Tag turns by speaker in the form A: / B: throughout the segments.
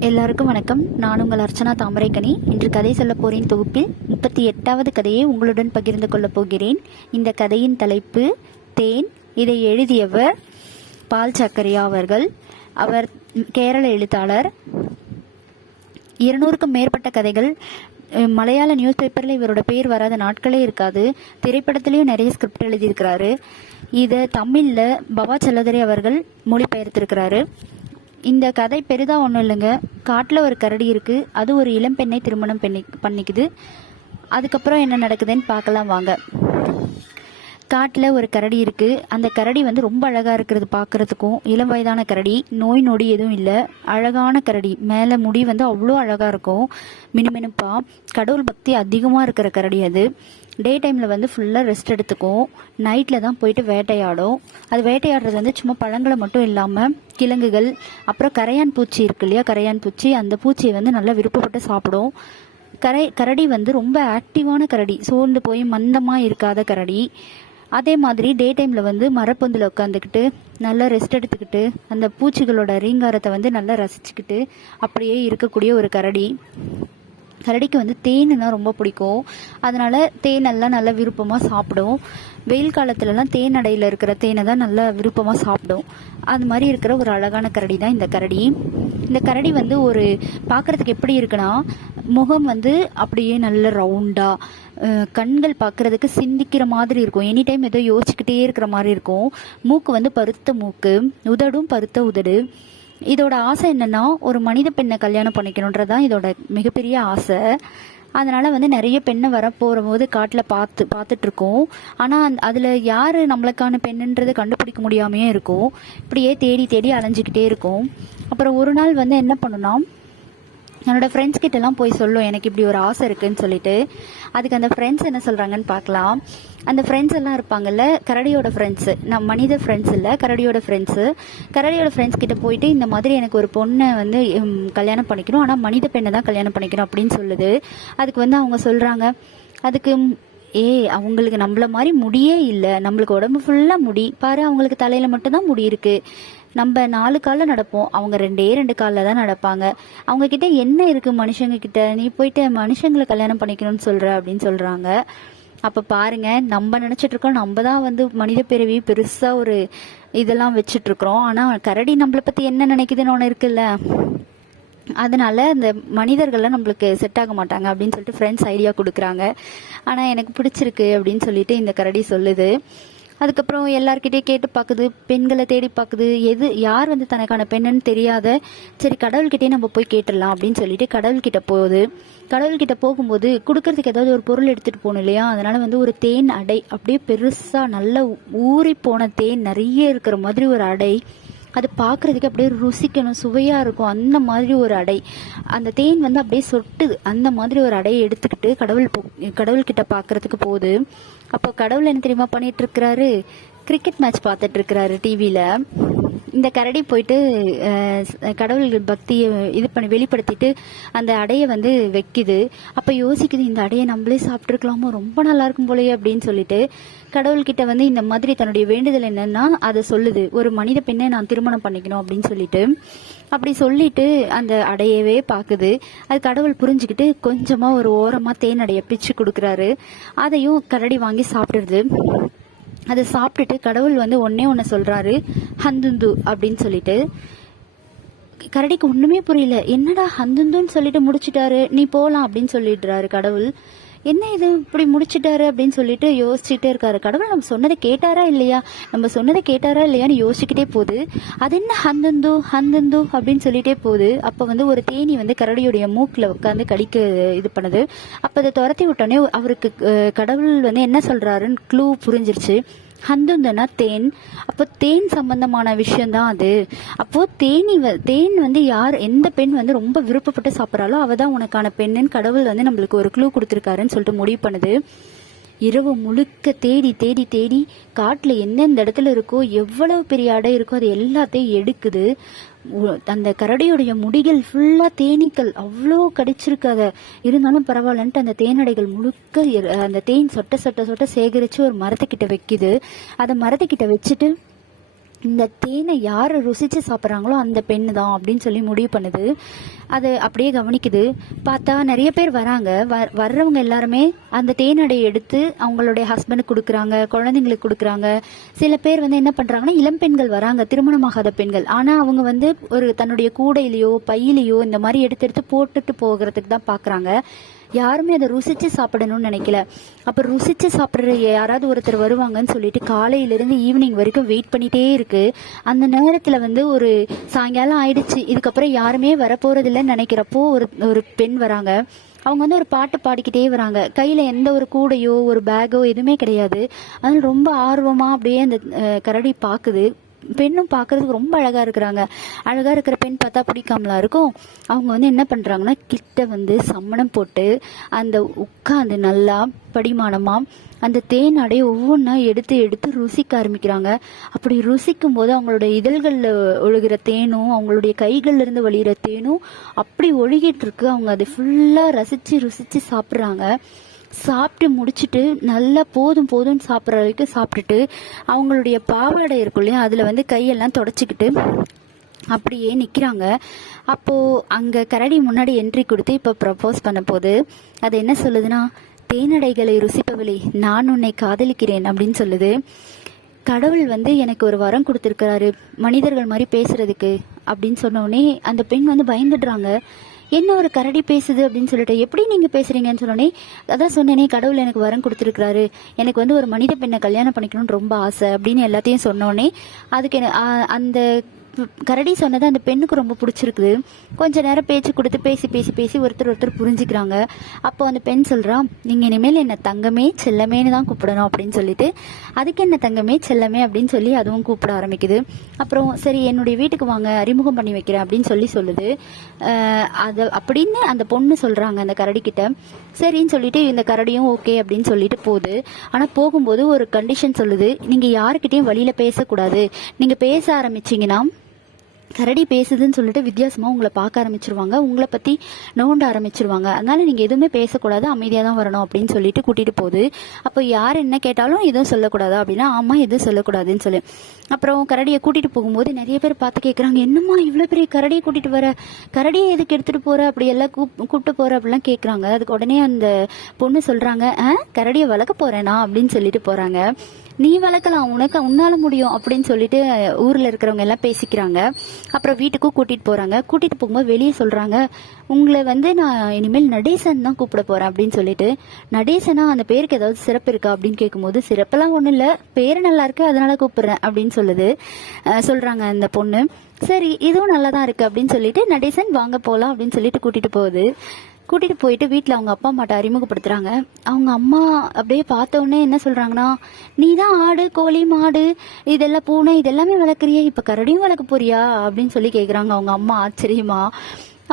A: எல்லாருக்கும் வணக்கம். நான் உங்கள் அர்ச்சனா தாமரைக்கனி. இன்று கதை சொல்ல போறேன் தொகுப்பில் முப்பத்தி எட்டாவது கதையை உங்களுடன் பகிர்ந்து கொள்ளப் போகிறேன். இந்த கதையின் தலைப்பு தேன். இதை எழுதியவர் பால் சக்கரியா அவர்கள். அவர் கேரள எழுத்தாளர். இருநூறுக்கும் மேற்பட்ட கதைகள் மலையாள நியூஸ் பேப்பரில் இவரோட பேர் வராத நாட்களே இருக்காது. திரைப்படத்திலையும் நிறைய ஸ்கிரிப்ட் எழுதியிருக்கிறாரு. இதை தமிழில் பவா செல்லதுரை அவர்கள் மொழிபெயர்த்திருக்கிறாரு. இந்த கதை பெரிதாக ஒன்றும் இல்லைங்க. காட்டில் ஒரு கரடி இருக்குது அது ஒரு இளம்பெண்ணை திருமணம் பண்ணி பண்ணிக்குது. அதுக்கப்புறம் என்ன நடக்குதுன்னு பார்க்கலாம் வாங்க. காட்டில் ஒரு கரடி இருக்குது அந்த கரடி வந்து ரொம்ப அழகாக இருக்கிறது பார்க்குறதுக்கும் இளம் வயதான கரடி நோய் நொடி எதுவும் இல்லை. அழகான கரடி. மேலே முடி வந்து அவ்வளோ அழகாக இருக்கும். மினுமினுப்பாக கடவுள் பக்தி அதிகமாக இருக்கிற கரடி அது. டே டைமில் வந்து ஃபுல்லாக ரெஸ்ட் எடுத்துக்கும். நைட்டில் தான் போயிட்டு வேட்டையாடும். அது வேட்டையாடுறது வந்து சும்மா பழங்களை மட்டும் இல்லாமல் கிழங்குகள் அப்புறம் கரையான் பூச்சி இருக்கு இல்லையா? கரையான் பூச்சி. அந்த பூச்சியை வந்து நல்லா விருப்பப்பட்டு சாப்பிடும். கரை கரடி வந்து ரொம்ப ஆக்டிவான கரடி. சோர்ந்து போய் மந்தமாக இருக்காத கரடி. அதே மாதிரி டே டைமில் வந்து மரப்பொந்தில் உட்காந்துக்கிட்டு நல்லா ரெஸ்ட் எடுத்துக்கிட்டு அந்த பூச்சிகளோட ரீங்காரத்தை வந்து நல்லா ரசிச்சுக்கிட்டு அப்படியே இருக்கக்கூடிய ஒரு கரடி. கரடிக்கு வந்து தேனுன்னா ரொம்ப பிடிக்கும். அதனால் தேனெல்லாம் நல்லா விருப்பமாக சாப்பிடும். வெயில் காலத்துலலாம் தேன் அடையில் இருக்கிற தேனை தான் நல்லா விருப்பமாக சாப்பிடும். அது மாதிரி இருக்கிற ஒரு அழகான கரடி தான் இந்த கரடி. இந்த கரடி வந்து ஒரு பார்க்குறதுக்கு எப்படி இருக்குன்னா முகம் வந்து அப்படியே நல்ல ரவுண்டாக கண்கள் பார்க்குறதுக்கு சிந்திக்கிற மாதிரி இருக்கும். எனி டைம் ஏதோ யோசிச்சுக்கிட்டே இருக்கிற மாதிரி இருக்கும். மூக்கு வந்து பருத்த மூக்கு உதடும் பருத்த உதடு. இதோட ஆசை என்னென்னா ஒரு மனித பெண்ணை கல்யாணம் பண்ணிக்கணுன்றதான் இதோட மிகப்பெரிய ஆசை. அதனால் வந்து நிறைய பெண்ணை வர போகும்போது காட்டில் பார்த்து பார்த்துட்ருக்கோம். ஆனால் அதில் யார் நம்மளுக்கான பெண்ணுன்றதை கண்டுபிடிக்க முடியாமையே இருக்கும். இப்படியே தேடி தேடி அலைஞ்சிக்கிட்டே இருக்கும். அப்புறம் ஒரு நாள் வந்து என்ன பண்ணுனா என்னோட ஃப்ரெண்ட்ஸ் கிட்டலாம் போய் சொல்லும் எனக்கு இப்படி ஒரு ஆசை இருக்குன்னு சொல்லிட்டு. அதுக்கு அந்த ஃப்ரெண்ட்ஸ் என்ன சொல்கிறாங்கன்னு பார்க்கலாம். அந்த ஃப்ரெண்ட்ஸ் எல்லாம் இருப்பாங்கல்ல கரடியோட ஃப்ரெண்ட்ஸு நான் மனித ஃப்ரெண்ட்ஸ் இல்லை கரடியோட ஃப்ரெண்ட்ஸு கரடியோட ஃப்ரெண்ட்ஸ் கிட்ட போயிட்டு இந்த மாதிரி எனக்கு ஒரு பொண்ணை வந்து கல்யாணம் பண்ணிக்கணும். ஆனால் மனித பெண்ணை தான் கல்யாணம் பண்ணிக்கணும் அப்படின்னு சொல்லுது. அதுக்கு வந்து அவங்க சொல்கிறாங்க அதுக்கு ஏ ஏய் அவங்களுக்கு நம்மள மாதிரி முடியே இல்லை. நம்மளுக்கு உடம்பு ஃபுல்லாக முடி. பாரு அவங்களுக்கு தலையில் மட்டும்தான் முடி இருக்கு. நம்ம நாலு காலில் நடப்போம். அவங்க ரெண்டே ரெண்டு காலில் தான் நடப்பாங்க. அவங்க கிட்ட என்ன இருக்கு மனுஷங்க கிட்ட நீ போயிட்டு மனுஷங்களை கல்யாணம் பண்ணிக்கணும்னு சொல்ற அப்படின்னு சொல்றாங்க. அப்ப பாருங்க நம்ம நினைச்சிட்டு இருக்கோம். நம்ம தான் வந்து மனித பிறவி பெருசா ஒரு இதெல்லாம் வச்சுட்டு இருக்கிறோம். ஆனா கரடி நம்மளை பத்தி என்ன நினைக்குதுன்னு ஒன்று இருக்குல்ல? அதனால அந்த மனிதர்கள்லாம் நம்மளுக்கு செட் ஆக மாட்டாங்க அப்படின்னு சொல்லிட்டு ஃப்ரெண்ட்ஸ் ஐடியா கொடுக்குறாங்க. ஆனால் எனக்கு பிடிச்சிருக்கு அப்படின்னு சொல்லிட்டு இந்த கரடி சொல்லுது. அதுக்கப்புறம் எல்லார்கிட்டயும் கேட்டு பார்க்குது பெண்களை தேடி பார்க்குது எது யார் வந்து தனக்கான பெண்ணுன்னு தெரியாத சரி கடவுள்கிட்டே நம்ம போய் கேட்டுடலாம் அப்படின்னு சொல்லிட்டு கடவுள்கிட்ட போகுது. கடவுள்கிட்ட போகும்போது கொடுக்கறதுக்கு ஏதாவது ஒரு பொருள் எடுத்துகிட்டு போகணும் இல்லையா? அதனால் வந்து ஒரு தேன் அடை அப்படியே பெருசாக நல்ல ஊறி போன தேன் நிறைய இருக்கிற மாதிரி ஒரு அடை. அது பார்க்குறதுக்கு அப்படியே ருசிக்கணும் சுவையாக இருக்கும். அந்த மாதிரி ஒரு அடை. அந்த தேன் வந்து அப்படியே சொட்டுது அந்த மாதிரி ஒரு அடையை எடுத்துக்கிட்டு கடவுள் போ கடவுள்கிட்ட பார்க்குறதுக்கு போகுது. அப்போ கடவுள் என்ன தெரியுமா பண்ணிகிட்ருக்கிறாரு கிரிக்கெட் மேட்ச் பார்த்துட்ருக்கிறாரு டிவியில் இந்த கரடி போயிட்டு கடவுள்கள் கடவுள் பக்தியை இது பண்ணி வெளிப்படுத்திட்டு அந்த அடையை வந்து வைக்குது. அப்போ யோசிக்குது இந்த அடையை நம்மளே சாப்பிட்ருக்கலாமோ ரொம்ப நல்லா இருக்கும் போலயே அப்படின்னு சொல்லிட்டு கடவுள்கிட்ட வந்து இந்த மாதிரி தன்னுடைய வேண்டுதல் என்னன்னா அதை சொல்லுது. ஒரு மனித பெண்ணை நான் திருமணம் பண்ணிக்கணும் அப்படின்னு சொல்லிட்டு. அப்படி சொல்லிட்டு அந்த அடையவே பார்க்குது அது கடவுள் புரிஞ்சுக்கிட்டு கொஞ்சமாக ஒரு ஓரமாக தேன் அடையை பிச்சு கொடுக்குறாரு. அதையும் கரடி வாங்கி சாப்பிடுறது. அதை சாப்பிட்டுட்டு கடவுள் வந்து ஒன்னே ஒன்று சொல்கிறாரு ஹந்துந்து அப்படின்னு சொல்லிட்டு. கரடிக்கு ஒன்றுமே புரியல. என்னடா ஹந்துந்துன்னு சொல்லிட்டு முடிச்சிட்டாரு நீ போகலாம் அப்படின்னு சொல்லிடுறாரு கடவுள். என்ன இது? இப்படி முடிச்சிட்டாரு? அப்படின்னு சொல்லிட்டு யோசிச்சுட்டே இருக்காரு. கடவுள் நம்ம சொன்னதை கேட்டாரா இல்லையா? நம்ம சொன்னதை கேட்டாரா இல்லையான்னு யோசிச்சுக்கிட்டே போகுது. அது என்ன ஹந்தந்தோ ஹந்தந்து? அப்படின்னு சொல்லிட்டே போகுது. அப்போ வந்து ஒரு தேனி வந்து கரடியுடைய மூக்கில் உட்காந்து கடிக்க இது பண்ணுது. அப்போ அதை துரத்தி விட்டோடனே அவருக்கு கடவுள் வந்து என்ன சொல்கிறாருன்னு க்ளூ புரிஞ்சிருச்சு. ஹந்துந்தனா தேன். அப்போ தேன் சம்பந்தமான விஷயம்தான் அது. அப்போது தேனி வ- தேன் வந்து யார் எந்த பெண் வந்து ரொம்ப விருப்பப்பட்டு சாப்பிட்றாலோ அவள் தான் உனக்கான பெண்ணுன்னு கடவுள் வந்து நம்மளுக்கு ஒரு க்ளூ கொடுத்துருக்காருன்னு சொல்லிட்டு முடிவு பண்ணுது. இரவு முழுக்க தேடி தேடி தேடி காட்டில் எந்தெந்த இடத்துல இருக்கோ எவ்வளவு பெரிய அடை இருக்கோ அது எல்லாத்தையும் எடுக்குது. அந்த கரடியுடைய முடிகள் ஃபுல்லா தேனீக்கள் அவ்வளோ கடிச்சிருக்கு அதை இருந்தாலும் பரவாயில்லன்ட்டு அந்த தேனடைகள் முழுக்க அந்த தேன் சொட்ட சொட்ட சொட்ட சேகரிச்சு ஒரு மரத்துக்கிட்ட வைக்குது. அதை மரத்துக்கிட்ட வச்சுட்டு இந்த தேனை யார் ருசித்து சாப்பிட்றாங்களோ அந்த பெண்ணு தான் அப்படின்னு சொல்லி முடிவு பண்ணுது. அது அப்படியே கவனிக்குது. பார்த்தா நிறைய பேர் வராங்க. வ வர்றவங்க எல்லாருமே அந்த தேனடையை எடுத்து அவங்களுடைய ஹஸ்பண்டுக்கு கொடுக்குறாங்க குழந்தைங்களுக்கு கொடுக்குறாங்க. சில பேர் வந்து என்ன பண்ணுறாங்கன்னா இளம் பெண்கள் வராங்க திருமணமாகாத பெண்கள். ஆனால் அவங்க வந்து ஒரு தன்னுடைய கூடையிலையோ பையிலையோ இந்த மாதிரி எடுத்து எடுத்து போட்டுட்டு போகிறதுக்கு தான் பார்க்குறாங்க. யாருமே அதை ருசித்து சாப்பிடணும்னு நினைக்கல. அப்போ ருசித்து சாப்பிட்ற யாராவது ஒருத்தர் வருவாங்கன்னு சொல்லிட்டு காலையிலேருந்து ஈவினிங் வரைக்கும் வெயிட் பண்ணிகிட்டே இருக்குது அந்த நேரத்தில் வந்து ஒரு சாயங்காலம் ஆயிடுச்சு. இதுக்கப்புறம் யாருமே வரப்போகிறதில்லன்னு நினைக்கிறப்போ ஒரு ஒரு பெண் வராங்க. அவங்க வந்து ஒரு பாட்டு பாடிக்கிட்டே வராங்க. கையில் எந்த ஒரு கூடையோ ஒரு பேக்கோ எதுவுமே கிடையாது. அதனால் ரொம்ப ஆர்வமாக அப்படியே அந்த கரடி பார்க்குது பெண்ணும் பார்க்கறதுக்கு ரொம்ப அழகா இருக்கிறாங்க. அழகா இருக்கிற பெண் பார்த்தா பிடிக்காமலா இருக்கும். அவங்க வந்து என்ன பண்றாங்கன்னா கிட்ட வந்து சம்மணம் போட்டு அந்த உட்காந்து நல்லா படிமானமா அந்த தேன் அடைய ஒவ்வொன்றா எடுத்து எடுத்து ருசிக்க ஆரம்பிக்கிறாங்க. அப்படி ருசிக்கும் போது அவங்களோட இதழ்களில் ஒழுகிற தேனும் அவங்களுடைய கைகள்ல இருந்து வழிகிற தேனும் அப்படி ஒழுகிட்டு இருக்கு. அவங்க அதை ஃபுல்லாக ரசிச்சு ருசிச்சு சாப்பிட்றாங்க. சாப்பிட்டு முடிச்சிட்டு நல்லா போதும் போதும்னு சாப்பிட்ற வரைக்கும் சாப்பிட்டுட்டு அவங்களுடைய பாவாடை இருக்கும் இல்லையா அதில் வந்து கையெல்லாம் தொடச்சிக்கிட்டு அப்படியே நிற்கிறாங்க அப்போது அங்கே கரடி முன்னாடி என்ட்ரி கொடுத்து இப்போ ப்ரப்போஸ் பண்ண போது அது என்ன சொல்லுதுன்னா தேனடைகளை ருசிப்பவளே நான் உன்னை காதலிக்கிறேன் அப்படின்னு சொல்லுது. கடவுள் வந்து எனக்கு ஒரு வரம் கொடுத்துருக்கிறாரு மனிதர்கள் மாதிரி பேசுறதுக்கு அப்படின்னு சொன்னோடனே அந்த பெண் வந்து பயந்துடுறாங்க. என்ன ஒரு கரடி பேசுது அப்படின்னு சொல்லிட்டு எப்படி நீங்கள் பேசுகிறீங்கன்னு சொன்னோடனே அதான் சொன்னேனே கடவுள் எனக்கு வரம் கொடுத்துருக்குறாரு. எனக்கு வந்து ஒரு மனித பெண்ணை கல்யாணம் பண்ணிக்கணும்னு ரொம்ப ஆசை அப்படின்னு எல்லாத்தையும் சொன்னோடனே அதுக்கு அந்த கரடி சொன்னது அந்த பெண்ணுக்கு ரொம்ப பிடிச்சிருக்குது. கொஞ்ச நேரம் பேச்சு கொடுத்து பேசி பேசி பேசி ஒருத்தர் ஒருத்தர் புரிஞ்சுக்கிறாங்க. அப்போ அந்த பெண் சொல்கிறான் நீங்கள் இனிமேல் என்ன தங்கமே செல்லமேன்னு தான் கூப்பிடணும் அப்படின்னு சொல்லிட்டு. அதுக்கு என்ன தங்கமே செல்லமே அப்படின்னு சொல்லி அதுவும் கூப்பிட ஆரம்பிக்குது. அப்புறம் சரி என்னுடைய வீட்டுக்கு வாங்க அறிமுகம் பண்ணி வைக்கிறேன் அப்படின்னு சொல்லி சொல்லுது. அது அப்படின்னு அந்த பொண்ணு சொல்கிறாங்க அந்த கரடி சரின்னு சொல்லிட்டு இந்த கரடியும் ஓகே அப்படின்னு சொல்லிட்டு போகுது. ஆனால் போகும்போது ஒரு கண்டிஷன் சொல்லுது. நீங்கள் யாருக்கிட்டேயும் வழியில் பேசக்கூடாது. நீங்கள் பேச ஆரம்பிச்சிங்கன்னா கரடி பேசுதுன்னு சொல்லிட்டு வித்தியாசமாக உங்களை பார்க்க ஆரம்பிச்சிருவாங்க. உங்களை பற்றி நோண்ட ஆரம்பிச்சிருவாங்க. அதனால் நீங்கள் எதுவுமே பேசக்கூடாது அமைதியாக தான் வரணும் அப்படின்னு சொல்லிட்டு கூட்டிகிட்டு போகுது. அப்போ யார் என்ன கேட்டாலும் எதுவும் சொல்லக்கூடாது அப்படின்னா ஆமாம் எதுவும் சொல்லக்கூடாதுன்னு சொல்லி. அப்புறம் கரடியை கூட்டிகிட்டு போகும்போது நிறைய பேர் பார்த்து கேட்குறாங்க என்னம்மா இவ்வளோ பெரிய கரடியை கூட்டிகிட்டு வர? கரடியை எதுக்கு எடுத்துகிட்டு போகிற அப்படி எல்லாம் கூப் கூப்பிட்டு போகிற அப்படிலாம் கேட்குறாங்க அதுக்கு உடனே அந்த பொண்ணு சொல்கிறாங்க "ஆ, கரடியை வளர்க்க போகிறேனா அப்படின்னு சொல்லிட்டு போகிறாங்க நீ வளர்க்கலாம் உனக்கு உன்னால முடியும் அப்படின்னு சொல்லிட்டு ஊர்ல இருக்கிறவங்க எல்லாம் பேசிக்கிறாங்க. அப்புறம் வீட்டுக்கும் கூட்டிட்டு போறாங்க. கூட்டிட்டு போகும்போது வெளியே சொல்றாங்க உங்களை வந்து நான் இனிமேல் நடேசன் தான் கூப்பிட போறேன் அப்படின்னு சொல்லிட்டு நடேசனா அந்த பேருக்கு ஏதாவது சிறப்பு இருக்கா? அப்படின்னு கேட்கும்போது சிறப்பெல்லாம் ஒண்ணும் இல்ல. பேரு நல்லா இருக்கு அதனால கூப்பிடுறேன் அப்படின்னு சொல்லுது. சொல்கிறாங்க சொல்றாங்க அந்த பொண்ணு. சரி இதுவும் நல்லா தான் இருக்கு அப்படின்னு சொல்லிட்டு நடேசன் வாங்க போலாம் அப்படின்னு சொல்லிட்டு கூட்டிட்டு போகுது. கூட்டிட்டு போயிட்டு வீட்டில் அவங்க அப்பா அம்மாட்ட அறிமுகப்படுத்துறாங்க. அவங்க அம்மா அப்படியே பார்த்தோன்னே என்ன சொல்றாங்கன்னா நீ தான் ஆடு கோழி மாடு இதெல்லாம் பூனை இதெல்லாமே வளர்க்குறியா இப்ப கரடியும் வளர்க்க போறியா? அப்படின்னு சொல்லி கேக்குறாங்க அவங்க அம்மா ஆச்சரியமா.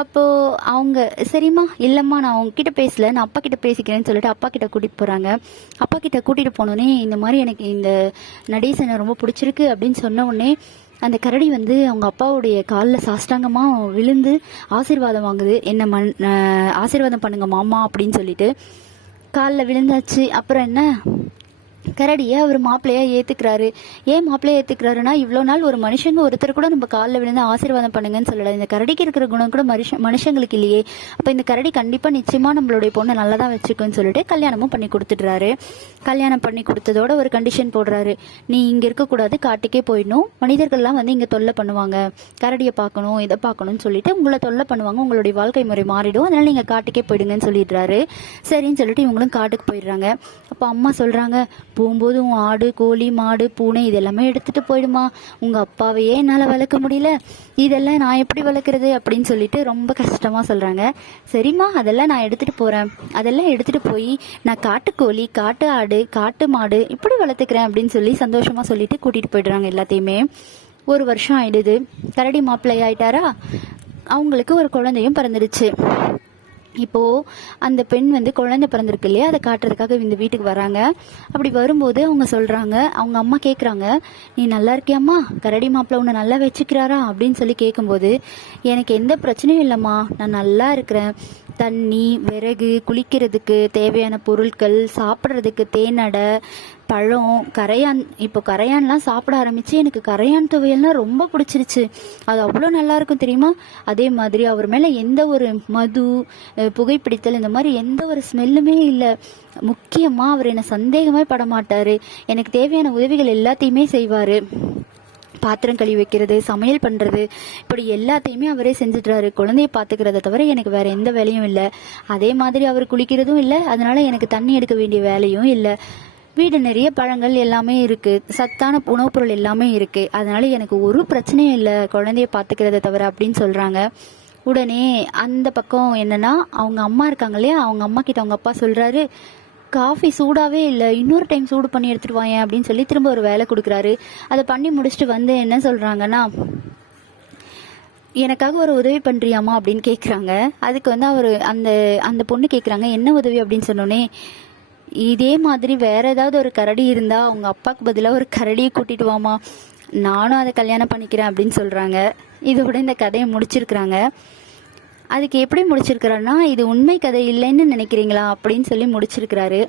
A: அப்போ அவங்க சரிம்மா இல்லைம்மா நான் அவங்கக்கிட்ட பேசல நான் அப்பா கிட்ட பேசிக்கிறேன்னு சொல்லிட்டு அப்பா கிட்ட கூட்டிட்டு போறாங்க. அப்பா கிட்ட கூட்டிட்டு போனோடனே இந்த மாதிரி எனக்கு இந்த நடேசனை ரொம்ப பிடிச்சிருக்கு அப்படின்னு சொன்ன உடனே அந்த கரடி வந்து அவங்க அப்பாவுடைய காலில் சாஷ்டாங்கமாக விழுந்து ஆசீர்வாதம் வாங்குது. என்ன மண் ஆசீர்வாதம் பண்ணுங்க மாமா அப்படின்னு சொல்லிட்டு காலில் விழுந்தாச்சு. அப்புறம் என்ன? கரடியை அவர் மாப்பிள்ளையா ஏத்துக்கிறாரு. ஏன் மாப்பிள்ளையா ஏத்துக்கிறாருன்னா இவ்வளோ நாள் ஒரு மனுஷங்க ஒருத்தர் கூட நம்ம காலில் விழுந்து ஆசீர்வாதம் பண்ணுங்கன்னு சொல்லல. இந்த கரடிக்கு இருக்கிற குணம் கூட மனுஷ மனுஷங்களுக்கு இல்லையே. அப்போ இந்த கரடி கண்டிப்பா நிச்சயமா நம்மளுடைய பொண்ணை நல்லா தான் வச்சுக்குன்னு சொல்லிட்டு கல்யாணமும் பண்ணி கொடுத்துடுறாரு. கல்யாணம் பண்ணி கொடுத்ததோட ஒரு கண்டிஷன் போடுறாரு. நீ இங்க இருக்கக்கூடாது காட்டுக்கே போயிடணும். மனிதர்கள்லாம் வந்து இங்க தொல்லை பண்ணுவாங்க. கரடியை பார்க்கணும் இதை பார்க்கணும்னு சொல்லிட்டு உங்களை தொல்லை பண்ணுவாங்க. உங்களுடைய வாழ்க்கை முறை மாறிடும். அதனால நீங்க காட்டுக்கே போயிடுங்கன்னு சொல்லிடுறாரு. சரின்னு சொல்லிட்டு இவங்களும் காட்டுக்கு போயிடுறாங்க. அப்போ அம்மா சொல்றாங்க போகும்போது உன் ஆடு கோழி மாடு பூனை இதெல்லாமே எடுத்துட்டு போயிடுமா? உங்க அப்பாவையே என்னால் வளர்க்க முடியல. இதெல்லாம் நான் எப்படி வளர்க்குறது அப்படின்னு சொல்லிட்டு ரொம்ப கஷ்டமா சொல்றாங்க. சரிம்மா அதெல்லாம் நான் எடுத்துட்டு போறேன். அதெல்லாம் எடுத்துட்டு போய் நான் காட்டுக்கோழி காட்டு ஆடு காட்டு மாடு இப்படி வளர்த்துக்கிறேன் அப்படின்னு சொல்லி சந்தோஷமா சொல்லிட்டு கூட்டிட்டு போயிடுறாங்க எல்லாத்தையுமே. ஒரு வருஷம் ஆயிடுது. கரடி மாப்பிள்ளை ஆயிட்டாரா? அவங்களுக்கு ஒரு குழந்தையும் பிறந்துடுச்சு இப்போது அந்த பெண் வந்து குழந்தை பிறந்திருக்கு இல்லையா? அதை காட்டுறதுக்காக இந்த வீட்டுக்கு வராங்க. அப்படி வரும்போது அவங்க சொல்கிறாங்க அவங்க அம்மா கேட்குறாங்க நீ நல்லா இருக்கியாம்மா? கரடி மாப்பிள்ள உன்னை நல்லா வச்சுக்கிறாரா? அப்படின்னு சொல்லி கேட்கும்போது எனக்கு எந்த பிரச்சனையும் இல்லைம்மா. நான் நல்லா இருக்கிறேன். தண்ணி விறகு குளிக்கிறதுக்கு தேவையான பொருட்கள் சாப்பிட்றதுக்கு தேனடை பழம் கரையான் இப்போ கரையான்லாம் சாப்பிட ஆரம்பிச்சு எனக்கு கரையான் துவையல்னா ரொம்ப பிடிச்சிருச்சு. அது அவ்வளோ நல்லா இருக்கும் தெரியுமா? அதே மாதிரி அவர் மேலே எந்த ஒரு மது புகைப்பிடித்தல் இந்த மாதிரி எந்த ஒரு ஸ்மெல்லுமே இல்லை. முக்கியமாக அவர் என்னை சந்தேகமே பட மாட்டார். எனக்கு தேவையான உதவிகள் எல்லாத்தையுமே செய்வார். பாத்திரம் கழுவி வைக்கிறது சமையல் பண்ணுறது இப்படி எல்லாத்தையுமே அவரே செஞ்சுட்றாரு. குழந்தைய பார்த்துக்கிறத தவிர எனக்கு வேறு எந்த வேலையும் இல்லை. அதே மாதிரி அவர் குளிக்கிறதும் இல்லை. அதனால் எனக்கு தண்ணி எடுக்க வேண்டிய வேலையும் இல்லை. வீடு நிறைய பழங்கள் எல்லாமே இருக்கு. சத்தான உணவுப் பொருள் எல்லாமே இருக்கு. அதனால எனக்கு ஒரு பிரச்சனையும் இல்லை. குழந்தைய பார்த்துக்கிறத தவிர அப்படின்னு சொல்றாங்க. உடனே அந்த பக்கம் என்னன்னா அவங்க அம்மா இருக்காங்க இல்லையா? அவங்க அம்மா கிட்ட அவங்க அப்பா சொல்றாரு காஃபி சூடாவே இல்லை. இன்னொரு டைம் சூடு பண்ணி எடுத்துட்டு வாயேன் அப்படின்னு சொல்லி திரும்ப ஒரு வேலை கொடுக்குறாரு. அதை பண்ணி முடிச்சுட்டு வந்து என்ன சொல்றாங்கன்னா எனக்காக ஒரு உதவி பண்றியாமா அப்படின்னு கேட்குறாங்க அதுக்கு வந்து அவர் அந்த அந்த பொண்ணு கேட்குறாங்க என்ன உதவி? அப்படின்னு சொன்னோன்னே இதே மாதிரி வேற ஏதாவது ஒரு கரடி இருந்தா அவங்க அப்பாவுக்கு பதிலாக ஒரு கரடியை கூட்டிட்டு வாமா நானும் அதை கல்யாணம் பண்ணிக்கிறேன் அப்படின்னு சொல்கிறாங்க இதோட இந்த கதையை முடிச்சிருக்கிறாங்க. அதுக்கு எப்படி முடிச்சிருக்கிறாருன்னா இது உண்மை கதை இல்லைன்னு நினைக்கிறீங்களா அப்படின்னு சொல்லி முடிச்சிருக்கிறாரு.